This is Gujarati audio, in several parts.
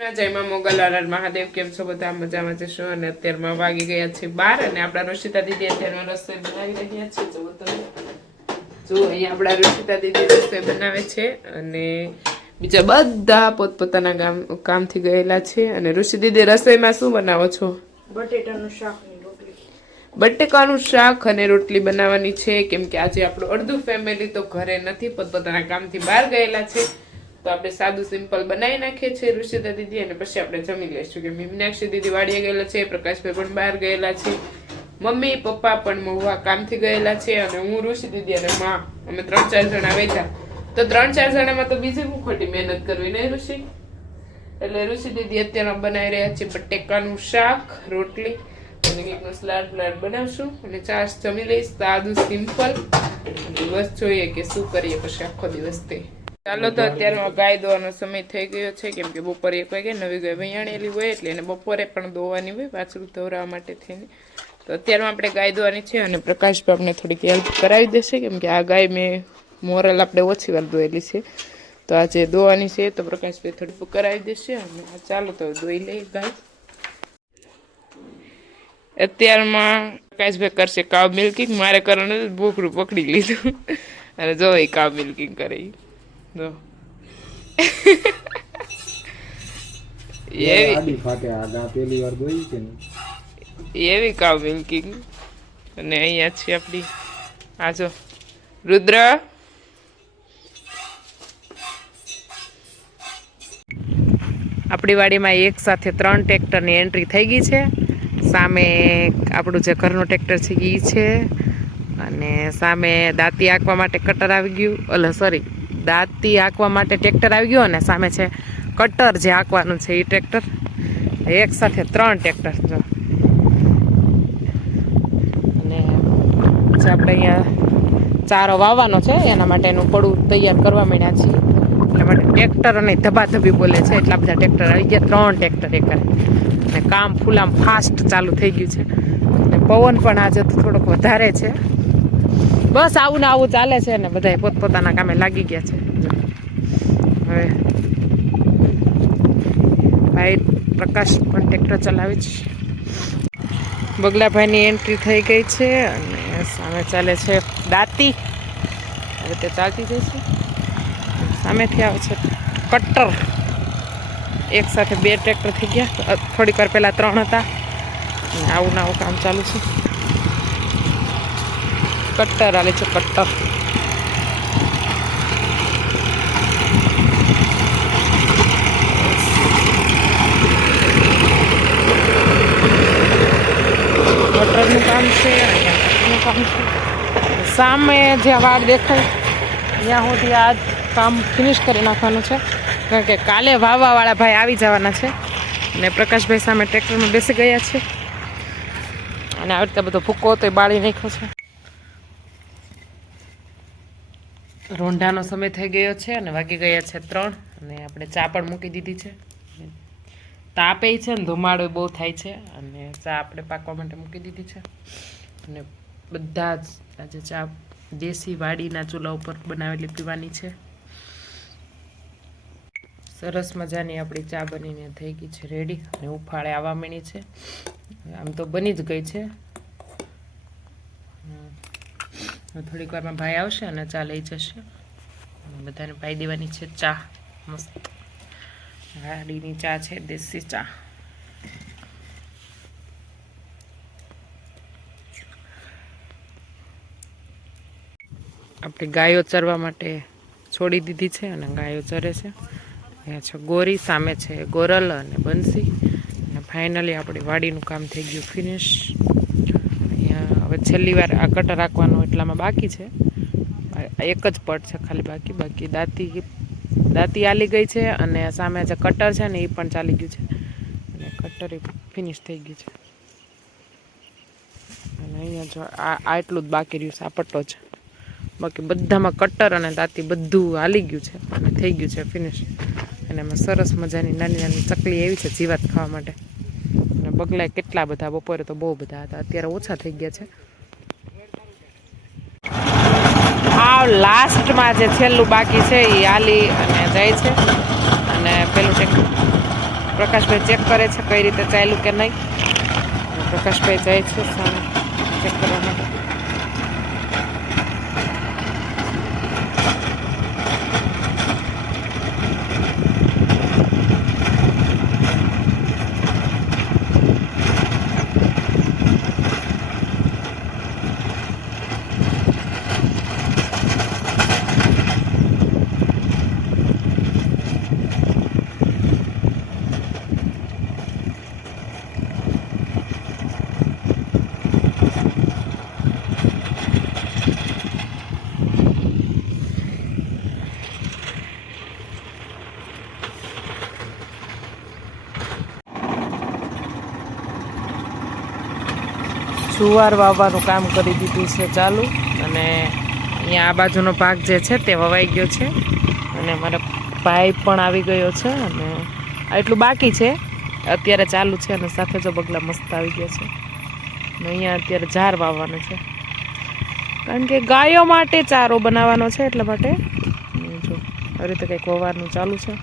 જયમાં મોગલાલ મહાદેવ કેમ છો બધા મજામાં જશો અને અત્યારમાં વાગી ગયા છે 12 અને આપણા ઋષિતા દીદી અત્યારમાં રસોઈ બનાવી રહ્યા છે જો અહીંયા આપણા ઋષિતા દીદી રસોઈ બનાવે છે અને બીજા બધા પોતપોતાના કામથી ગયેલા છે અને ઋષિ દીદી રસોઈમાં શું બનાવો છો? બટેકાનું શાક અને રોટલી બનાવવાની છે કેમ કે આજે આપણું અડધું ફેમિલી તો ઘરે નથી, પોતપોતાના કામથી બહાર ગયેલા છે તો આપણે સાદું સિમ્પલ બનાવી નાખીએ છીએ ઋષિતા દીદી અને પછી આપણે જમી લઈશું કે મીનાક્ષી દીદી વાડીએ ગયેલા છે, પ્રકાશભાઈ પણ બહાર ગયેલા છે, મમ્મી પપ્પા પણ મહુવા કામથી ગયેલા છે અને હું ઋષિ દીદી અને માં અમે 3-4 જણા વેઠા તો 3-4 જણામાં તો બીજી હું ખોટી મહેનત કરવી નહીં ઋષિ. એટલે ઋષિ દીદી અત્યારમાં બનાવી રહ્યા છે બટેકાનું શાક, રોટલી અને કંઈકનું સલાડ બનાવશું અને ચાસ જમી લઈશ સાદું સિમ્પલ. બસ જોઈએ કે શું કરીએ પછી આખો દિવસ તે. ચાલો તો અત્યારમાં ગાય દોવાનો સમય થઈ ગયો છે કેમ કે બપોરે 1 વાગે નવી ગાય વૈયાણેલી હોય એટલે એને બપોરે પણ દોવાની હોય વાછરું ધોરાવા માટે થઈને. તો અત્યારમાં આપણે ગાય દોવાની છે અને પ્રકાશભાઈ આપણે થોડીક હેલ્પ કરાવી દેશે કેમ કે આ ગાય મેં મોરલ આપણે ઓછી વાર દોયેલી છે તો આજે દોવાની છે તો પ્રકાશભાઈ થોડીક કરાવી દેશે અને ચાલો તો દોઈ લઈએ ગાય. અત્યારમાં પ્રકાશભાઈ કરશે કાવ મિલ્કિંગ, મારે કરવાનું ભૂખરું પકડી લીધું અને જો એ કાવ મિલ્કિંગ કરે જો એવી કાવ મિલ્કિંગ. અને અહીંયા છે આપણી આ જો રુદ્ર. આપણી વાડીમાં એક સાથે 3 ટ્રેક્ટરની એન્ટ્રી થઈ ગઈ છે. સામે આપણું જે ઘરનું ટ્રેક્ટર છે એ છે અને સામે દાંતી આંકવા માટે કટર આવી ગયું, દાંતી આંકવા માટે ટ્રેક્ટર આવી ગયું અને સામે છે કટર જે આંકવાનું છે એ ટ્રેક્ટર. એક સાથે 3 ટ્રેક્ટર જો. અને જે આપણે અહીંયા ચારો વાવવાનો છે એના માટેનું પડું તૈયાર કરવા માંડ્યા છીએ એટલા માટે ટ્રેક્ટર અને ધબાધબી બોલે છે એટલા બધા ટ્રેક્ટર આવી ગયા, 3 ટ્રેક્ટર એક અને કામ ફૂલામ ફાસ્ટ ચાલુ થઈ ગયું છે અને પવન પણ આજે તો થોડોક વધારે છે. બસ આવું ને આવું ચાલે છે અને બધા પોતપોતાના કામે લાગી ગયા છે. હવે ભાઈ પ્રકાશ પણ ટ્રેક્ટર ચલાવે છે. બગલાભાઈની એન્ટ્રી થઈ ગઈ છે અને સામે ચાલે છે દાંતી, હવે તે ચાલતી જશે. સામેથી આવે છે કટર, એક સાથે 2 ટ્રેક્ટર થઈ ગયા, થોડીક વાર પહેલાં 3 હતા. આવું ને આવું કામ ચાલુ છે. કટ્ટર આલે છે કટ્ટર. કટરનું કામ છે, અહીંયા કામ છે. સામે જે વાડ દેખાય ત્યાં સુધી આ કામ ફિનિશ કરી નાખવાનું છે કારણ કે કાલે વાવવાવાળા ભાઈ આવી જવાના છે અને પ્રકાશભાઈ સામે ટ્રેક્ટરમાં બેસી ગયા છે અને આવી રીતે બધો ભૂકો તો બાળી નાખ્યો છે. રોંઢાનો સમય થઈ ગયો છે અને વાગી ગયા છે 3 અને આપણે ચા પણ મૂકી દીધી છે. તાપે છે ને ધુમાડો બહુ થાય છે અને ચા આપણે પાકવા માટે મૂકી દીધી છે અને બધા જ આજે ચા દેશી વાડીના ચૂલા ઉપર બનાવેલી પીવાની છે. સરસ મજાની આપણી ચા બનીને થઈ ગઈ છે રેડી અને ઉફાળે આવવા માંડી છે. આમ તો બની જ ગઈ છે. થોડીક વારમાં ભાઈ આવશે અને ચા લઈ જશે. બધાને પાઈ દેવાની છે ચા. મસ્ત વાડીની ચા છે, દેશી ચા. આપણી ગાયો ચરવા માટે છોડી દીધી છે અને ગાયો ચરે છે. અહીંયા છે ગોરી, સામે છે ગોરલ અને બંસી અને ફાઇનલી આપણી વાડીનું કામ થઈ ગયું ફિનિશ. અહીંયા હવે છેલ્લી વાર આ કટર રાખવાનું એટલામાં બાકી છે, એક જ પટ છે ખાલી બાકી દાંતી આલી ગઈ છે અને સામે જે કટર છે ને એ પણ ચાલી ગયું છે અને કટર એ ફિનિશ થઈ ગયું છે. અને અહીંયા જો આ એટલું જ બાકી રહ્યું છે, આ પટ્ટો છે. બાકી બધામાં કટર અને દાંતી બધું હાલી ગયું છે અને થઈ ગયું છે ફિનિશ. અને એમાં સરસ મજાની નાની નાની ચકલી એવી છે જીવાત ખાવા માટે. અને બગલા કેટલા બધા, બપોરે તો બહુ બધા હતા, અત્યારે ઓછા થઈ ગયા છે. આ લાસ્ટમાં જે છેલ્લું બાકી છે એ હાલી અને જાય છે અને પેલું પ્રકાશભાઈ ચેક કરે છે કઈ રીતે ચાલ્યું કે નહીં. પ્રકાશભાઈ જાય છે સામે ચેક કરવા માટે. જુવાર વાવવાનું કામ કરી દીધું છે ચાલુ, અને અહીંયા આ બાજુનો ભાગ જે છે તે વવાઈ ગયો છે, અને મારા ભાઈ પણ આવી ગયો છે, અને એટલું બાકી છે અત્યારે ચાલુ છે, અને સાથે જો બગલા મસ્ત આવી ગયા છે. અને અહીંયા અત્યારે ઝાર વાવવાનું છે, કારણ કે ગાયો માટે ચારો બનાવવાનો છે, એટલા માટે જો આવી રીતે કંઈક વવારનું ચાલુ છે.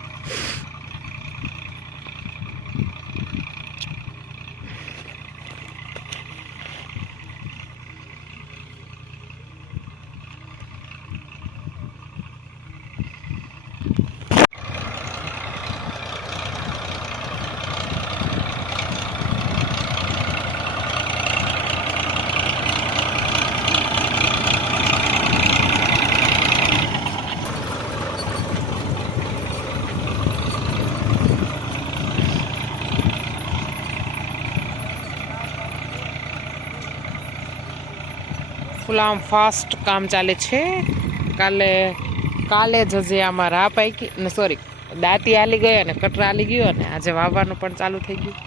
ફૂલ આમ ફાસ્ટ કામ ચાલે છે. કાલે જ હજી આમાં રા પાકી ને સોરી દાંતી હાલી ગઈ અને કટરા હાલી ગયો, અને આજે વાવવાનું પણ ચાલુ થઈ ગયું,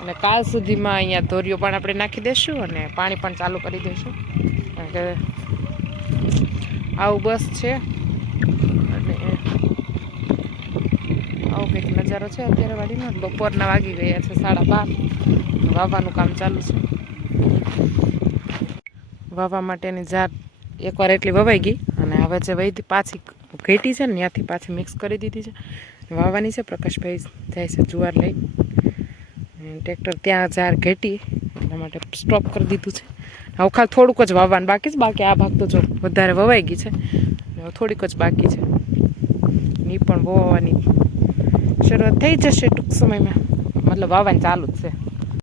અને કાલ સુધીમાં અહીંયા ધોરીઓ પણ આપણે નાખી દઈશું અને પાણી પણ ચાલુ કરી દઈશું. કારણ કે આવું બસ છે, અને આવો કંઈક નજારો છે અત્યારે વાડીનો. બપોરના વાગી ગયા છે 12:30. વાવવાનું કામ ચાલુ છે. વાવવા માટેની ઝાર એકવાર એટલી વવાઈ ગઈ, અને હવે જે વહીથી પાછી ઘેટી છે ને ત્યાંથી પાછી મિક્સ કરી દીધી છે, વાવવાની છે. પ્રકાશભાઈ જાય છે જુવાર લઈ, ટ્રેક્ટર ત્યાં ઝાર ઘેટી એટલા માટે સ્ટોપ કરી દીધું છે. હવે ખાલી થોડુંક જ વાવવાનું બાકી છે, બાકી આ ભાગ તો જો વધારે વવાઈ ગઈ છે, થોડીક જ બાકી છે. એ પણ વવાવાની શરૂઆત થઈ જશે ટૂંક સમયમાં, મતલબ વાવવાની ચાલુ જ છે.